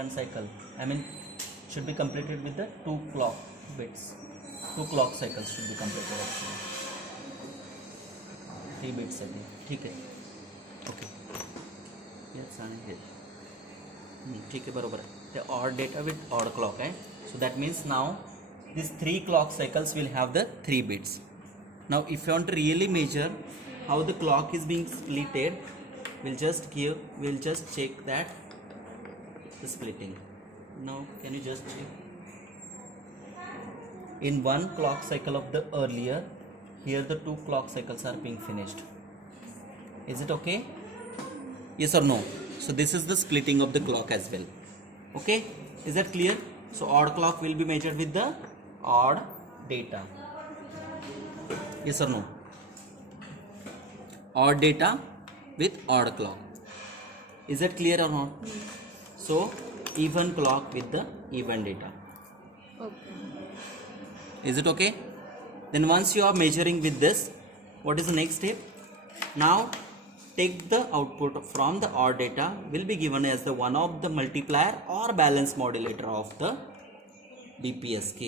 second cycle. I mean, should be completed with the 2 clock bits. 2 clock cycles should be completed actually. 3 bits again. ठीक है. Okay. Yes, ठीक है बरोबर. The odd data with odd clock है. So that means now these 3 clock cycles will have the 3 bits. Now if you want to really measure how the clock is being splitted, we'll just check that the splitting. Now can you just check? In one clock cycle of the earlier, here the 2 clock cycles are being finished. Is it okay? Yes or no? So this is the splitting of the clock as well. Okay, is that clear? So odd clock will be measured with the odd data. Yes or no? Odd data with odd clock. Is that clear or not? So even clock with the even data. Okay. Is it okay? Then once you are measuring with this, what is the next step? Now take the output from the odd data will be given as the one of the multiplier or balance modulator of the QPSK.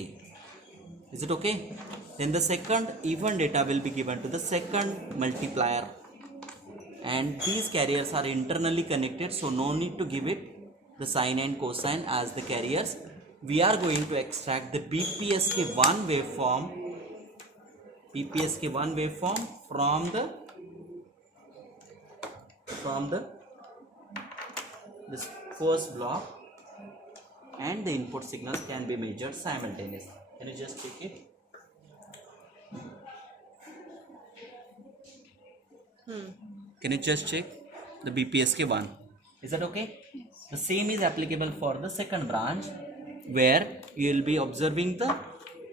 Is it okay? Then the second even data will be given to the second multiplier, and these carriers are internally connected, so no need to give it the sine and cosine as the carriers. We are going to extract the QPSK1 waveform from this first block, and the input signals can be measured simultaneously. Can you just check it? Can you just check the QPSK1? Is that okay? Yes. The same is applicable for the second branch, where you will be observing the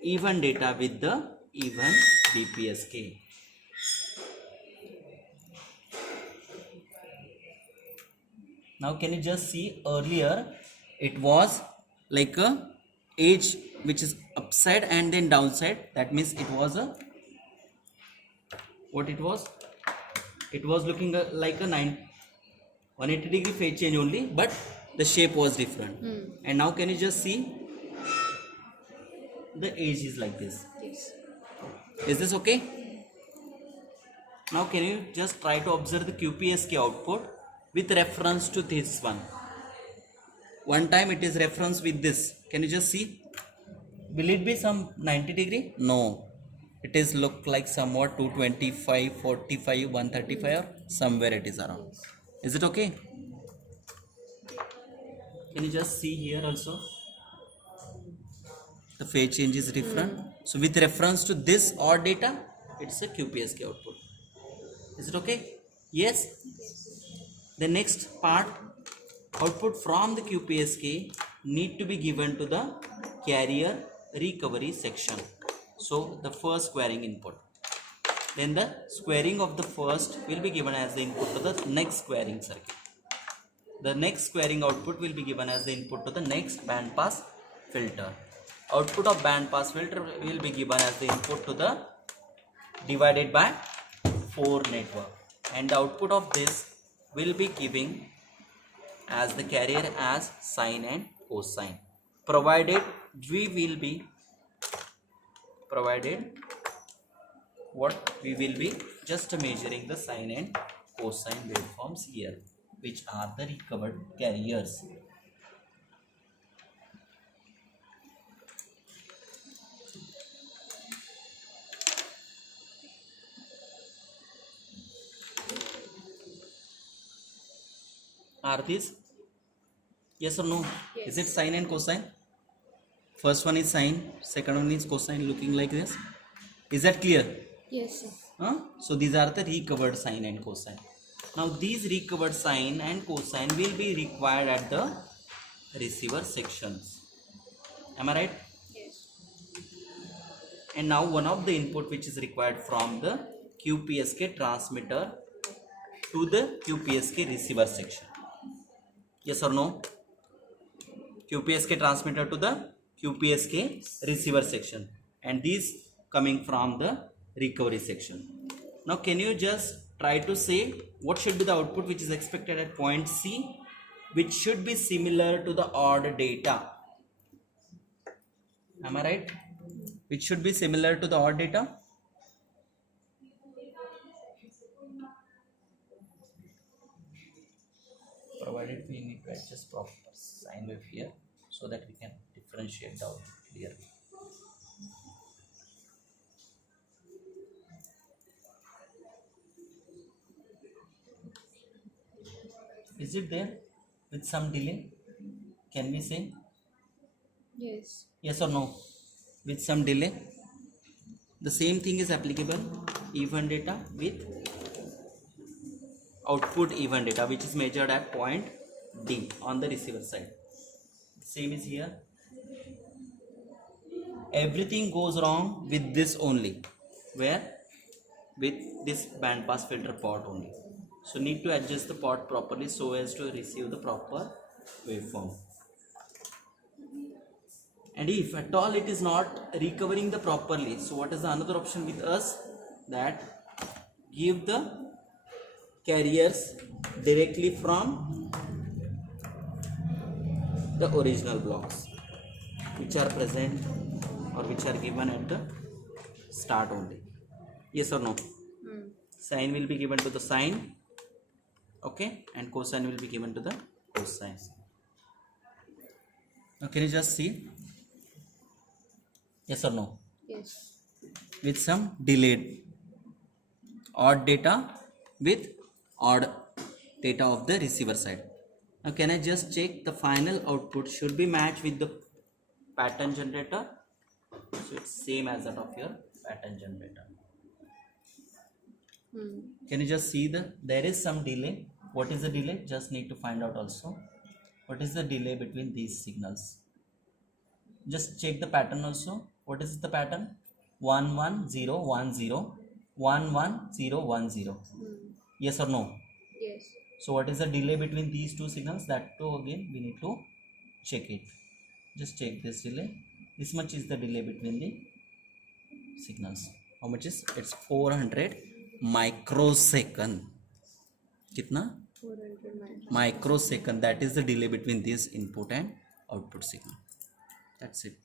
even data with the even QPSK. Now can you just see, earlier it was like a edge which is upside and then downside. That means it was a, what it was? It was looking like a 180 degree phase change only, but the shape was different. And now can you just see, the edge is like this. Yes. Is this okay? Now can you just try to observe the QPSK output with reference to this one. One time it is reference with this. Can you just see? Will it be some 90 degree? No. It is look like somewhat 225, 45, 135 or somewhere it is around. Yes. Is it okay? Can you just see here also? The phase change is different. So with reference to this odd data, it's a QPSK output. Is it okay? Yes? The next part, output from the QPSK need to be given to the carrier recovery section. So the first squaring input. Then the squaring of the first will be given as the input to the next squaring circuit. The next squaring output will be given as the input to the next band pass filter. Output of band pass filter will be given as the input to the divided by 4 network. And the output of this will be giving as the carrier as sine and cosine, provided we will be just measuring the sine and cosine waveforms here, which are the recovered carriers. Are these? Yes or no? Yes. Is it sine and cosine? First one is sine, second one is cosine, looking like this. Is that clear? Yes, sir. So these are the recovered sine and cosine. Now these recovered sine and cosine will be required at the receiver sections. Am I right? Yes. And now one of the input which is required from the QPSK transmitter to the QPSK receiver section. Yes or no? QPSK transmitter to the QPSK receiver section, and these coming from the recovery section. Now can you just try to say what should be the output which is expected at point C which should be similar to the odd data. Am I right? Which should be similar to the odd data. Provided we need to adjust proper sine wave here so that we can differentiate the output clearly. Is it there with some delay? Can we say Yes. yes or no? With some delay. The same thing is applicable even data with output even data, which is measured at point D on the receiver side. Same is here. Everything goes wrong with this only, where with this band pass filter pot only. So need to adjust the pot properly so as to receive the proper waveform. And if at all it is not recovering the properly, so what is the another option with us? That give the carriers directly from the original blocks which are present or which are given at the start only. Yes or no? Sine will be given to the sine, okay, and cosine will be given to the cosine. Now can you just see? Yes or no? Yes. With some delayed odd data with odd data of the receiver side. Now can I just check the final output should be matched with the pattern generator? So it's same as that of your pattern generator. Can you just see there is some delay? What is the delay? Just need to find out also. What is the delay between these signals? Just check the pattern also. What is the pattern? 1 1 0 1 0 1 1 0 1 0. Yes or no? Yes. So what is the delay between these two signals? That too again we need to check it. Just check this delay. This much is the delay between the signals. How much is? It's 400 microsecond. Kitna? 400 Microsecond. That is the delay between this input and output signal. That's it.